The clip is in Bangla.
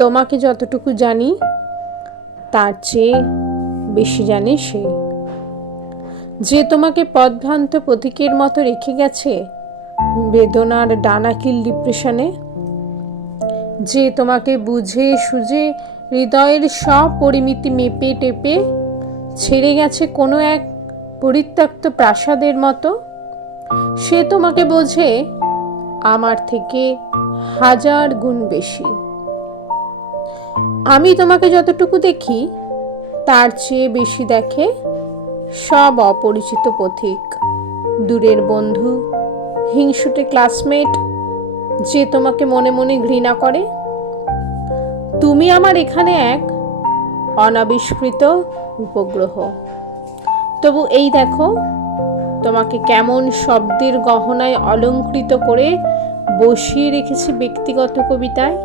তোমাকে যতটুকু জানি তার চেয়ে বেশি জানে সে, যে তোমাকে পথভ্রান্ত প্রতীকের মতো রেখে গেছে বেদনার ডানাকিল ডিপ্রেশনে, যে তোমাকে বুঝে সুঝে হৃদয়ের সব পরিমিতি মেপে টেপে ছেড়ে গেছে কোনো এক পরিত্যক্ত প্রাসাদের মতো, সে তোমাকে বোঝে আমার থেকে 1000 গুণ বেশি। আমি তোমাকে যতটুকু দেখি তার চেয়ে বেশি দেখে সব অপরিচিত পথিক, দূরের বন্ধু, হিংসুটে ক্লাসমেট, যে তোমাকে মনে মনে ঘৃণা করে। তুমি আমার এখানে এক অনাবিষ্কৃত উপগ্রহ, তবু এই দেখো তোমাকে কেমন শব্দের গহনায় অলঙ্কৃত করে বসিয়ে রেখেছি ব্যক্তিগত কবিতায়।